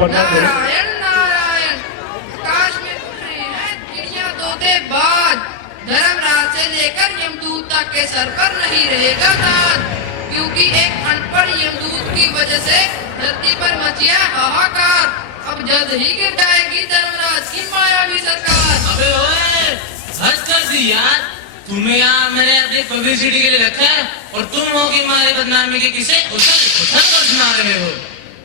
नारायण नारायण। आकाश में उड़ रहे हैं चिड़िया तोते बाज, धर्मराज से लेकर यमदूत तक के सर पर नहीं रहेगा ताज, क्योंकि एक अनपढ़ यमदूत की वजह से धरती पर मचिया हाहाकार। अब जल्द ही गिर जाएगी धर्मराज की मायावी सरकार। अबे ओए, हद कर दी यार। तुम्हें यहाँ मैंने अपनी पब्लिसिटी के लिए रखा है और तुम हो कि हमारी बदनामी के किसे उछल उछल कर सुना रहे हो।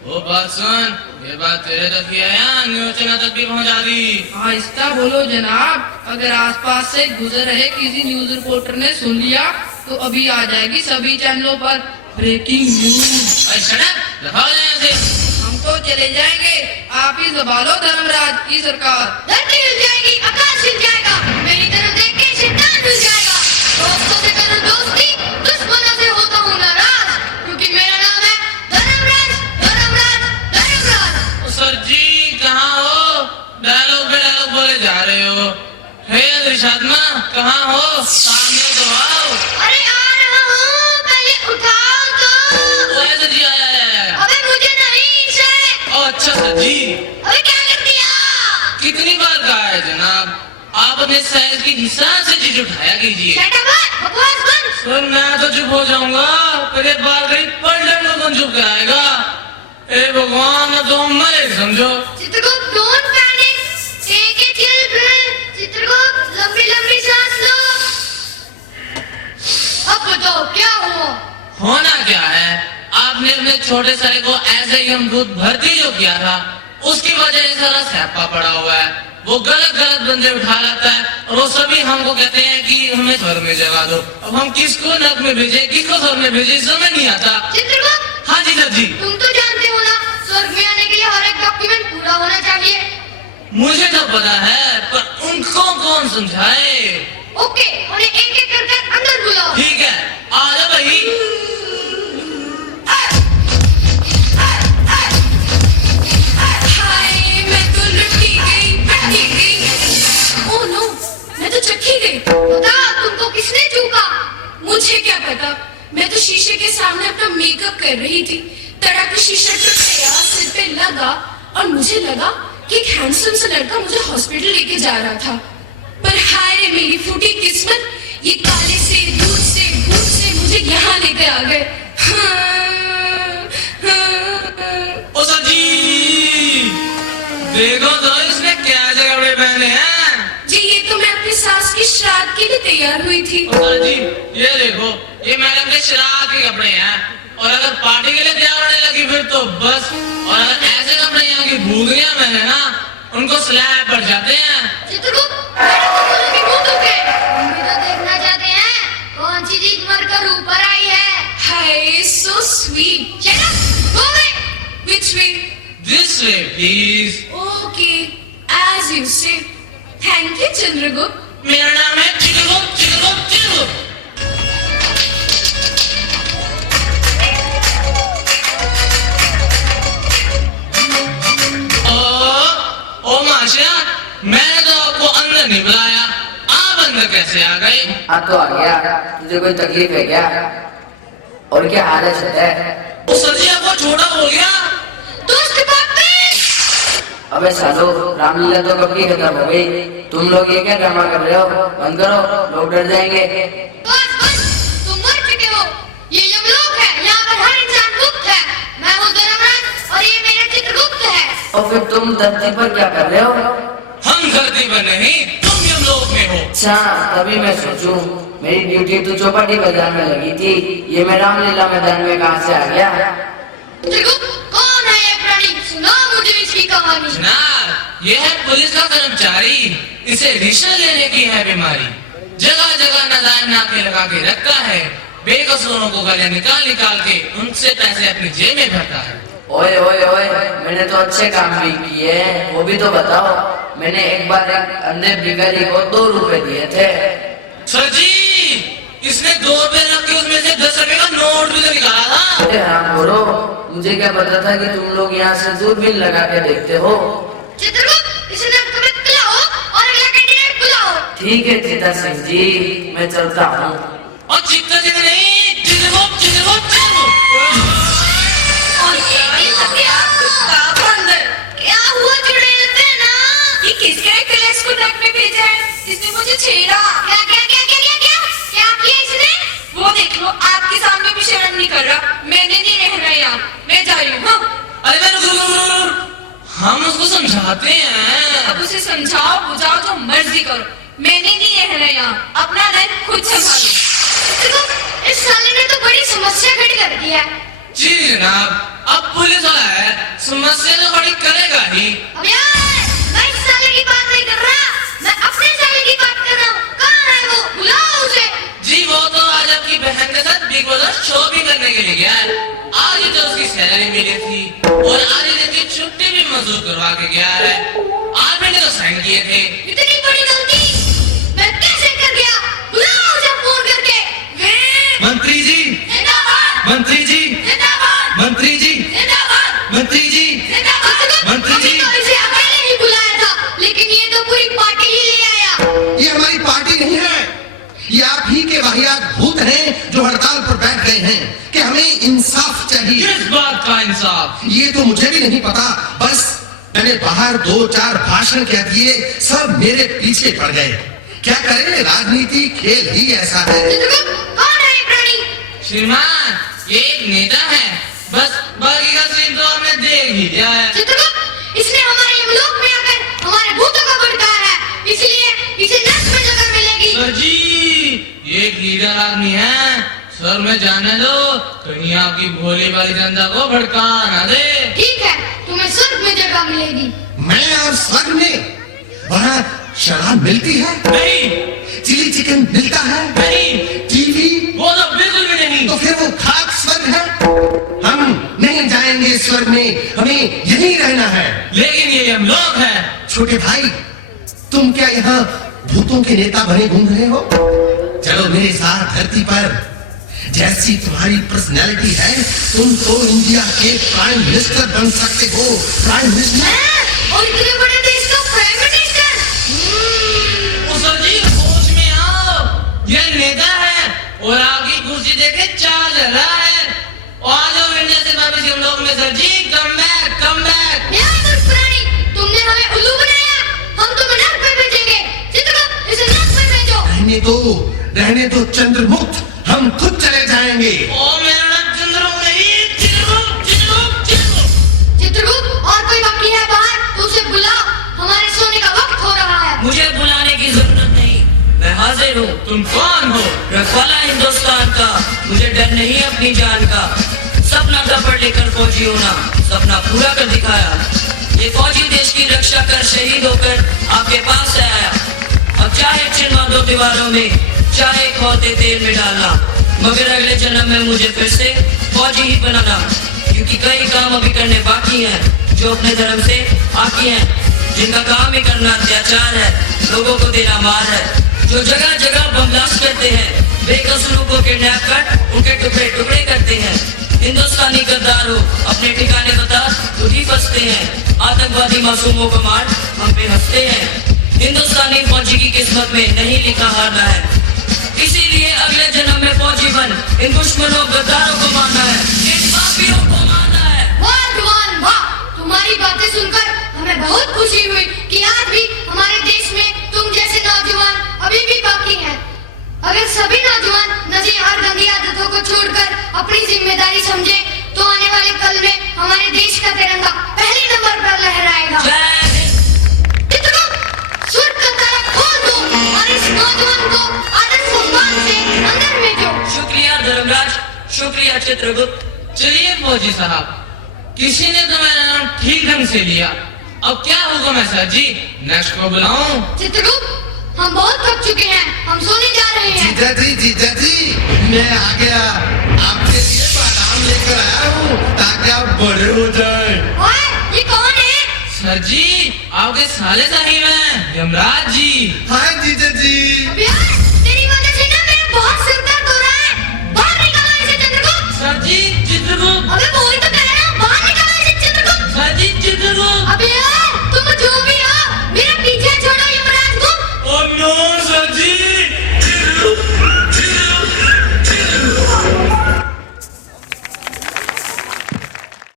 वो बात सुन, ये बात तेरे तक ही है या न्यूज़ चैनल तक भी पहुँचा दी? आहिस्ता बोलो जनाब, अगर आसपास से गुजर रहे किसी न्यूज रिपोर्टर ने सुन लिया तो अभी आ जाएगी सभी चैनलों पर ब्रेकिंग न्यूज। हम तो चले जाएंगे, आप ही संभालो धर्मराज की सरकार। धरती हिल जाएगी, आकाश हिल जाएगा, मेरी तरफ देख के शैतान हिल जाएगा। दोस्तों से करो दोस्ती, दुश्मनों से होता हूँ नाराज, क्योंकि मेरा नाम है धर्मराज धर्मराज धर्मराज। सर जी कहाँ हो? डायलॉग पे डायलॉग बोले जा रहे हो। हे अदृश्यात्मा कहाँ हो? सामने तो आओ। अरे आ रहा हूँ, पहले उठाओ तो। ओए सर जी आया। अबे मुझे नहीं से। ओ अच्छा सर जी। अबे क्या कर दिया? कितनी बार कहा है जनाब, आप अपने साइज के हिसाब से चीज उठाया कीजिए। शट अप, बकवास बंद। सर मैं तो चुप हो जाऊंगा, पर ये बाल कहीं पलटन को कौन चुप कराएगा? ए भगवान, ना तो हम मरे समझो। Chitragupta don't panic, take a chill breath. Chitragupta लंबी लंबी सांस लो। अब बताओ क्या हुआ? होना क्या है, आपने अपने छोटे साले को ऐसे ही हम दूध भर्ती जो किया था, उसकी वजह से सारा स्यापा पड़ा हुआ है। वो गलत गलत बंदे उठा लाता है और वो सभी हमको कहते हैं कि हमें स्वर्ग में जगा दो। अब हम किसको नर्क में भेजे, किसको स्वर्ग में भेजे, समझ नहीं आता। चित्रगुप्त, हाँ जी सर जी। तुम तो जानते हो ना, स्वर्ग में आने के लिए हर एक डॉक्यूमेंट पूरा होना चाहिए। मुझे तो पता है, पर उनको कौन समझाए? ओके, उन्हें एक एक करके अंदर बुलाओ। ठीक है, आ जा भाई। हाय, मैं तो लुटी गई। ओह नो, मैं तो चखी गई। बता, तुमको किसने चूका? मुझे क्या पता, मैं तो शीशे के सामने अपना मेकअप कर रही थी। तड़क शीशे पे गया, सिर पे लगा और मुझे लगा कि एक हैंडसम सा लड़का मुझे हॉस्पिटल लेके जा रहा था। पर हाय रे मेरी फूटी किस्मत, ये काले से दूध से भूत से मुझे यहाँ लेकर आ गए। ओ सर जी, देखो तो इसने क्या जगह पहने हैं। जी ये तो मैं अपनी सास की श्राद्ध के लिए तैयार हुई थी। ओ सर जी, ये देखो, ये मैडम के श्राद्ध के कपड़े हैं, और अगर पार्टी के लिए तैयार होने लगी फिर तो बस। और अगर ऐसे कपड़े यहाँ की भूल गया मैंने ना, उनको स्लैब पड़ जाते हैं। चित्रगुप्त, मैडम को बोलो कि मुंह दुखे। हम भी तो देखना चाहते हैं कौन सी चीज मरकर ऊपर आई है। हाय सो स्वीट। चलो, गो वे। Which way? This way, please. Okay, as you say. Thank you, Chandragupta. मेरा नाम है चित्रगुप्त चित्रगुप्त चित्रगुप्त। ओ माशिया, मैंने तो आपको अंदर नहीं बुलाया, आप अंदर कैसे आ गए? हाँ तो आ गया। तुझे कोई तकलीफ है क्या? और क्या हाल है सर? ओ सर जी, आपको छोटा हो गया। दोस्त वापस। अबे सालो, रामलीला तो कब की खत्म हो गई। तुम लोग ये क्या ड्रामा कर रहे हो? बंद करो, लोग डर जाएंगे। बस बस, तुम मर चुके हो। ये यमलोक है, यहाँ पर हर इंसान गुप्त है। मैं हूँ धर्मराज और ये मेरा चित्रगुप्त है। और फिर तुम धरती पर क्या कर रहे हो? हम धरती पर नहीं, तुम यमलोक में हो। अच्छा, तभी मैं सोचूं, मेरी ड्यूटी तो चौपाटी बाजार में लगी थी, ये मैं रामलीला मैदान में कहाँ से आ गया? चित्रगुप्त, कौन है ये प्राणी? सुनाओ मुझे इसकी कहानी। जनाब, ये है पुलिस का कर्मचारी, इसे रिश्वत लेने की है बीमारी। जगह जगह नाजायज नाके लगा के रखता है, बेकसूरों को गले निकाल निकाल के उनसे पैसे अपनी जेब में भरता है। ओए ओए ओए, मैंने तो अच्छे काम भी किए, वो भी तो बताओ। मैंने एक बार एक अंधे भिखारी को 2 रुपए दिए थे। सर जी, इसने 2 रुपए रख के उसमें से 10 रुपए का नोट भी तो निकाला था। अरे हाँ बोलो, मुझे क्या पता था कि तुम लोग यहाँ से दूरबीन लगा के देखते हो। चित्रगुप्त, इसे तुरंत बुलाओ और अगला कैंडिडेट बुलाओ। ठीक है चेता सिंह जी, मैं चलता हूँ। और चित्ता जी नहीं, चित्रगुप्त चित्रगुप्त चित्रगुप्त। और ये भी सब क्या? बंद है। छेड़ा। क्या क्या क्या क्या क्या क्या क्या किया इसने? वो देख लो, आपके सामने भी शर्म नहीं कर रहा। मैंने नहीं रहना यहाँ, मैं जा रही हूँ। हाँ। अरे मैं हम उसको समझाते हैं। अब उसे समझाओ बुझाओ जो मर्जी करो, मैंने नहीं रहना यहाँ, अपना रह खुद संभालो। देखो, इस साले ने तो बड़ी समस्या खड़ी कर दी है। जी जनाब, अब पुलिस वाला है, समस्या तो बड़ी करेगा ही। अब यार, मैं इस साले की बात नहीं कर रहा, मैं अपने साले की बात कर रहा हूँ। कहाँ है वो? बुलाओ उसे। जी वो तो आज आपकी बहन के साथ बिग बॉस शो भी करने के लिए गया है। आज ही तो उसकी सैलरी मिली थी और आज ही की छुट्टी भी मंजूर करवा के गया है। आज मैंने तो साइन किए थे। इतनी बड़ी गलती मैं कैसे कर गया? बुलाओ उसे फोन करके। मंत्री जी, जिंदाबाद, मंत्री जी, जिंदाबाद, मंत्री जी, जिंदाबाद, मंत्री जी, जिंदाबाद। मंत्री जी। अभी तो इसे अकेले ही बुलाया था, लेकिन ये तो पूरी पार्टी ही ले आया। ये हमारी पार्टी नहीं है, ये आप ही के वाहियात भूत हैं जो हड़ताल पर बैठ गए हैं कि हमें इंसाफ चाहिए। किस बात का इंसाफ? ये तो मुझे भी नहीं पता, बस मैंने बाहर 2-4 भाषण कह दिए, सब मेरे पीछे पड़ गए। क्या करें, राजनीति खेल ही ऐसा है। चित्रगुप्त, कौन है ये प्राणी? श्रीमान, ये एक नेता है, बस बाकी का सीन तो हमने देख ही लिया है। चित्रगुप्त, इसने हमारे यमलोक में आकर हमारे भूतों का भड़काया है, इसलिए इसे नर्क में जगह मिलेगी। सर जी, ये एक लीडर आदमी है, सर में जाने दो, कहीं आपकी भोली वाली जनता को भड़का ना दे। ठीक है, तुम्हें स्वर्ग में जगह मिलेगी। मैं और स्वर्ग में? वहाँ शराब मिलती है, नहीं, चिली चिकन मिलता है, नहीं, टीवी? वो तो बिल्कुल भी नहीं। तो फिर वो खाक स्वर्ग है? हम नहीं जाएंगे स्वर्ग में, हमें यहीं रहना है। लेकिन ये हम लोग हैं। छोटे भाई, तुम क्या यहाँ भूतों के नेता बने घूम रहे हो? चलो मेरे साथ धरती पर। जैसी तुम्हारी पर्सनैलिटी है, तुम तो इंडिया के प्राइम मिनिस्टर बन सकते हो। Prime minister? मैं? और इतने बड़े देश का प्राइम मिनिस्टर? ओ सर जी, होश में आओ, ये नेता है और आपकी कुर्सी देखे चाल रहा है। और आ जाओ इंडिया से वापस हम लोग में। सर जी, कम बैक, कम बैक। यार मूर्ख प्राणी, तुमने हमें उल्लू बनाया, हम तुम्हें नर्क में भेजेंगे। चित्रगुप्त, इसे नर्क में भेजो। रहने दो चंद्रमुक्त, हम खुद चले जाएंगे। ओ मेरा नाम चंद्रमुक्त नहीं, चित्रगुप्त, चित्रगुप्त, चित्रगुप्त। चित्रगुप्त, और कोई बाकी है बाहर तो उसे बुला, हमारे सोने का वक्त हो रहा है। मुझे बुलाने की जरूरत नहीं, मैं हाजिर हूँ। तुम कौन हो? रखवाला हिंदुस्तान का, मुझे डर नहीं अपनी जान का। सपना था पढ़ लेकर फौजी होना, सपना पूरा कर दिखाया। ये फौजी देश की रक्षा कर शहीद होकर आपके पास से आया। अब चाहे चिन्ह दो दीवारों में, चाहे खोते तेल में डालना, मगर अगले जन्म में मुझे फिर से फौजी ही बनाना। क्योंकि कई काम अभी करने बाकी हैं जो अपने धर्म से आकी हैं, जिनका काम ही करना अत्याचार है, लोगों को देना मार है, जो जगह जगह बम ब्लास्ट करते हैं, बेकसूरों को किडनैप कर उनके टुकड़े टुकड़े करते हैं। हिंदुस्तानी गद्दार हो अपने ठिकाने बता खुद ही फंसते हैं। आतंकवादी मासूमों को मार हम पे हंसते हैं। हिंदुस्तानी फौजी की किस्मत में नहीं लिखा हारना है, इसीलिए अगले जन्म में फौजी बन इन दुश्मनों गद्दारों को मारना है, इन पापियों को मारना है। वाह जवान वाह, तुम्हारी बातें सुनकर हमें बहुत खुशी हुई कि आज भी हमारे देश में तुम जैसे नौजवान अभी भी बाकी हैं। अगर सभी नौजवान नशे और गंदी आदतों को छोड़कर अपनी जिम्मेदारी समझे तो आने वाले कल में हमारे देश का तिरंगा पहले नंबर पर लहराएगा। चित्रगुप्त, स्वर्ग का ताला खोल दो और इस नौजवान को आदर सम्मान से अंदर भेजो। शुक्रिया धर्मराज, शुक्रिया चित्रगुप्त। चलिए फौजी साहब, किसी ने तो मेरा नाम ठीक ढंग से लिया। अब क्या हुक्म है सर जी? नेक्स्ट को बुलाऊं? चित्रगुप्त, हम बहुत थक चुके हैं, हम सोने जा रहे हैं। जीजा जी, मैं आ गया। आपके लिए बादाम लेकर आया हूँ ताकि आप बड़े हो जाएं। ओए, ये कौन है? सर जी, आपके साले साहिब हैं, यमराज जी। हाय जीजा जी। यार, तेरी वजह से ना मेरा बहुत सिर दर्द हो रहा है। बाहर निकालो इसे चित्रगुप्त। सर जी,